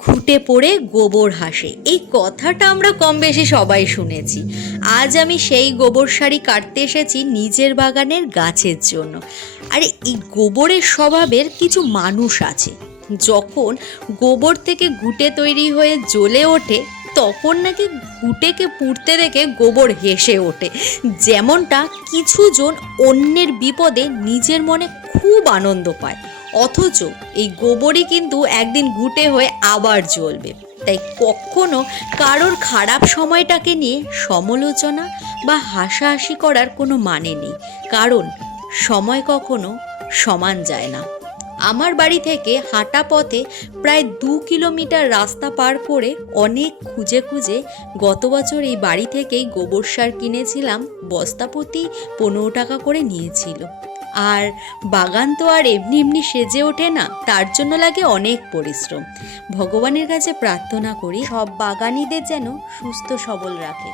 ঘুটে পড়ে গোবর হাসে, এই কথাটা আমরা কম বেশি সবাই শুনেছি। আজ আমি সেই গোবর সারি কাটতে এসেছি নিজের বাগানের গাছের জন্য। আরে এই গোবরের স্বভাবের কিছু মানুষ আছে, যখন গোবর থেকে ঘুঁটে তৈরি হয়ে জ্বলে ওঠে তখন নাকি ঘুঁটেকে পুড়তে দেখে গোবর হেসে ওঠে। যেমনটা কিছু জন অন্যের বিপদে নিজের মনে খুব আনন্দ পায়, অথচ এই গোবরই কিন্তু একদিন ঘুঁটে হয়ে আবার জ্বলবে। তাই কখনো কারোর খারাপ সময়টাকে নিয়ে সমালোচনা বা হাসাহাসি করার কোনো মানে নেই, কারণ সময় কখনো সমান যায় না। আমার বাড়ি থেকে হাঁটা পথে প্রায় 2 কিলোমিটার রাস্তা পার করে অনেক খুঁজে খুঁজে গত বছর এই বাড়ি থেকেই গোবর সার কিনেছিলাম। বস্তা প্রতি 15 টাকা করে নিয়েছিল। আর বাগান তো আর এমনি এমনি সেজে ওঠে না, তার জন্য লাগে অনেক পরিশ্রম। ভগবানের কাছে প্রার্থনা করি সব বাগানিদের যেন সুস্থ সবল রাখে।